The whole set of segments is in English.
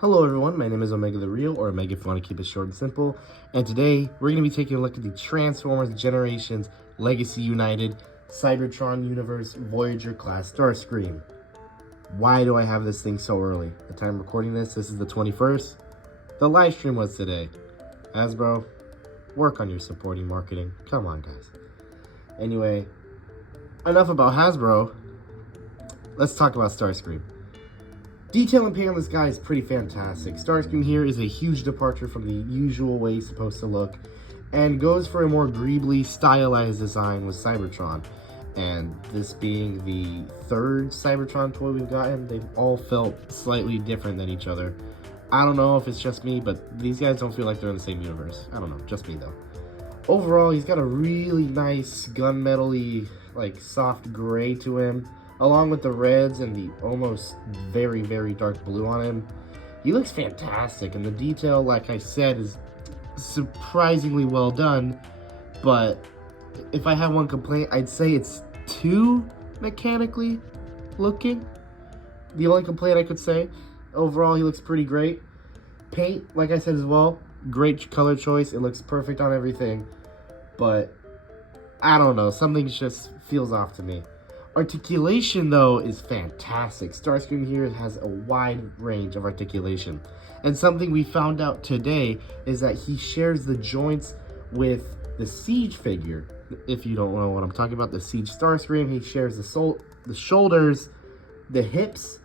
Hello everyone, my name is Omega the Real, or Omega if you want to keep it short and simple, and today we're going to be taking a look at the Transformers Generations Legacy United Cybertron Universe Voyager class Starscream. Why do I have this thing so early? The time I'm recording this is the 21st. The live stream was today. Hasbro, work on your supporting marketing. Come on guys. Anyway, enough about Hasbro. Let's talk about Starscream. Detail and paint on this guy is pretty fantastic. Starscream here is a huge departure from the usual way he's supposed to look and goes for a more greebly stylized design with Cybertron. And this being the third Cybertron toy we've gotten, they've all felt slightly different than each other. I don't know if it's just me, but these guys don't feel like they're in the same universe. I don't know, just me though. Overall, he's got a really nice gunmetal-y, like soft gray to him, along with the reds and the almost very, very dark blue on him. He looks fantastic, and the detail, like I said, is surprisingly well done, but if I have one complaint, I'd say it's too mechanically looking. The only complaint I could say. Overall, he looks pretty great. Paint, like I said as well, great color choice. It looks perfect on everything, but I don't know, something just feels off to me. Articulation, though, is fantastic. Starscream here has a wide range of articulation. And something we found out today is that he shares the joints with the Siege figure. If you don't know what I'm talking about, the Siege Starscream, he shares the shoulders, the hips,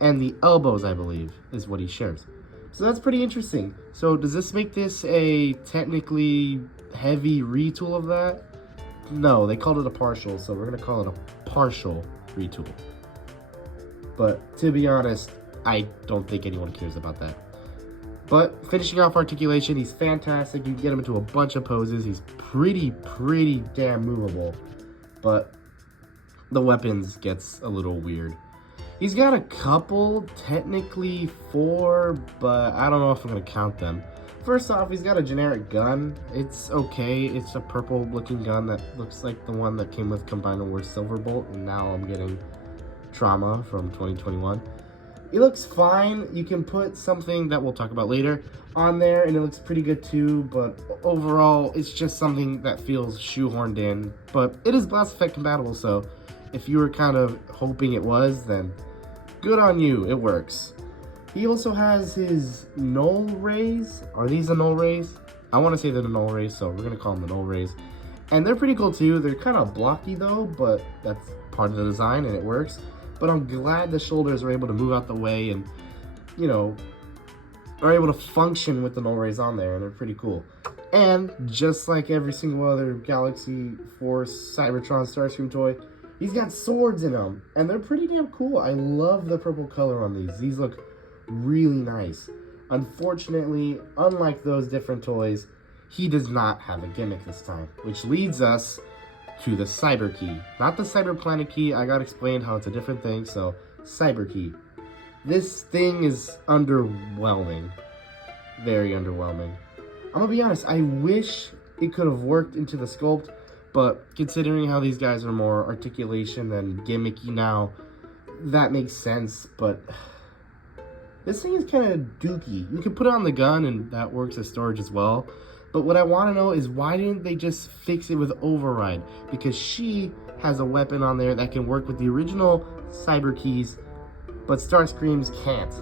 and the elbows, I believe, is what he shares. So that's pretty interesting. So does this make this a technically heavy retool of that? No, they called it a partial, so we're going to call it a partial retool. But to be honest, I don't think anyone cares about that. But finishing off articulation, he's fantastic. You can get him into a bunch of poses. He's pretty damn movable. But the weapons gets a little weird. He's got a couple, technically 4, but I don't know if I'm going to count them. First off, he's got a generic gun. It's okay. It's a purple looking gun that looks like the one that came with Combiner Wars Silverbolt, and now I'm getting Trauma from 2021. It looks fine. You can put something that we'll talk about later on there, and it looks pretty good too, but overall, it's just something that feels shoehorned in. But it is Blast Effect compatible, so if you were kind of hoping it was, then good on you. It works. He also has his null rays. Are these the null rays? I want to say they're the null rays, so we're going to call them the null rays. And they're pretty cool too. They're kind of blocky though, but that's part of the design and it works. But I'm glad the shoulders are able to move out the way and, you know, are able to function with the null rays on there, and they're pretty cool. And just like every single other Galaxy Force Cybertron Starscream toy, he's got swords in them, and they're pretty damn cool. I love the purple color on these. These look really nice. Unfortunately, unlike those different toys, he does not have a gimmick this time, which leads us to the Cyber Key. Not the Cyber Planet Key. I got explained how it's a different thing, so Cyber Key. This thing is underwhelming. Very underwhelming. I'm gonna be honest, I wish it could have worked into the sculpt, but considering how these guys are more articulation than gimmicky now, that makes sense, but this thing is kind of dookie. You can put it on the gun and that works as storage as well. But what I want to know is why didn't they just fix it with Override? Because she has a weapon on there that can work with the original Cyber Keys, but Starscream's can't.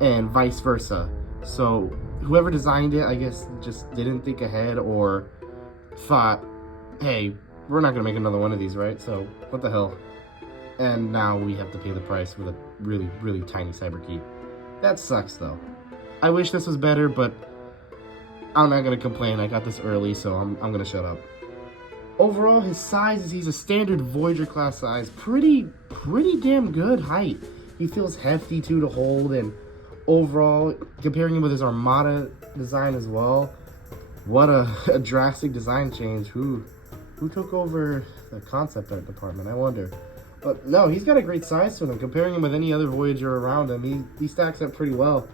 And vice versa. So whoever designed it, I guess, just didn't think ahead or thought, hey, we're not going to make another one of these, right? So what the hell? And now we have to pay the price with a really tiny Cyber Key. That sucks though. I wish this was better, but I'm not gonna complain. I got this early, so I'm gonna shut up. Overall, his size is he's a standard Voyager class size. Pretty damn good height. He feels hefty too to hold, and overall, comparing him with his Armada design as well, what a drastic design change. Who took over the concept art department, I wonder. But no, he's got a great size to him. Comparing him with any other Voyager around him, he stacks up pretty well.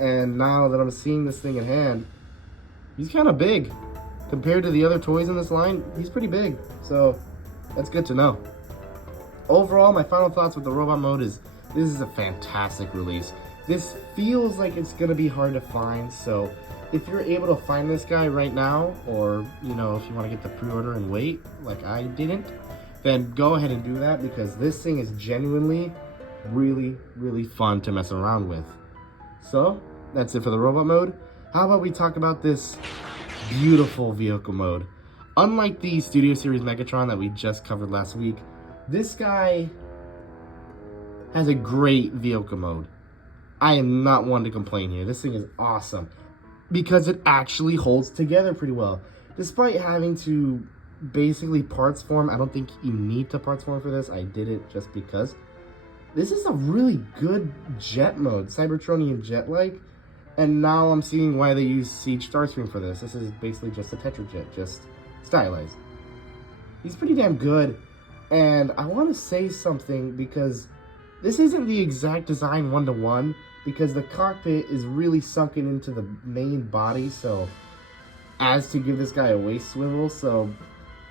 And now that I'm seeing this thing in hand, he's kind of big. Compared to the other toys in this line, he's pretty big. So that's good to know. Overall, my final thoughts with the robot mode is this is a fantastic release. This feels like it's gonna be hard to find, so if you're able to find this guy right now, or you know, if you want to get the pre-order and wait like I didn't, then go ahead and do that, because this thing is genuinely really fun to mess around with. So that's it for the robot mode. How about we talk about this beautiful vehicle mode? Unlike the Studio Series Megatron that we just covered last week, this guy has a great vehicle mode. I am not one to complain here. This thing is awesome because it actually holds together pretty well. Despite having to basically parts form, I don't think you need to parts form for this. I did it just because. This is a really good jet mode, Cybertronian jet-like. And now I'm seeing why they use Siege Starscream for this. This is basically just a Tetrajet, just stylized. He's pretty damn good. And I want to say something, because this isn't the exact design one-to-one, because the cockpit is really sunken into the main body, so as to give this guy a waist swivel. So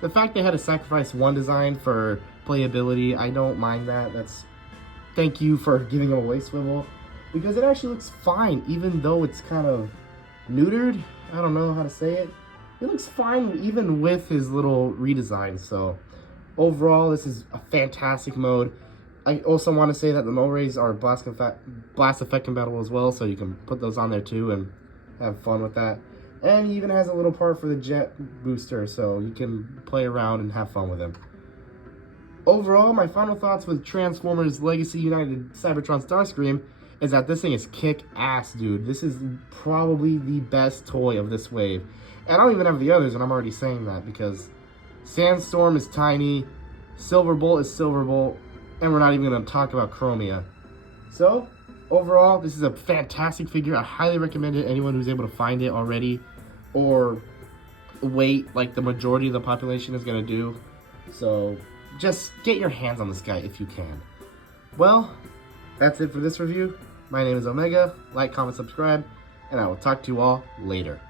the fact they had to sacrifice one design for playability, I don't mind that. Thank you for giving him a waist swivel, because it actually looks fine, even though it's kind of neutered. I don't know how to say it. It looks fine even with his little redesign. So overall, this is a fantastic mode. I also want to say that the null rays are blast effect compatible as well, so you can put those on there too and have fun with that. And he even has a little part for the jet booster, so you can play around and have fun with him. Overall, my final thoughts with Transformers Legacy United Cybertron Starscream is that this thing is kick-ass, dude. This is probably the best toy of this wave. And I don't even have the others, and I'm already saying that, because Sandstorm is tiny, Silverbolt is Silverbolt, and we're not even going to talk about Chromia. So, overall, this is a fantastic figure. I highly recommend it to anyone who's able to find it already, or wait like the majority of the population is going to do. So just get your hands on this guy if you can. Well, that's it for this review. My name is Omega. Like, comment, subscribe, and I will talk to you all later.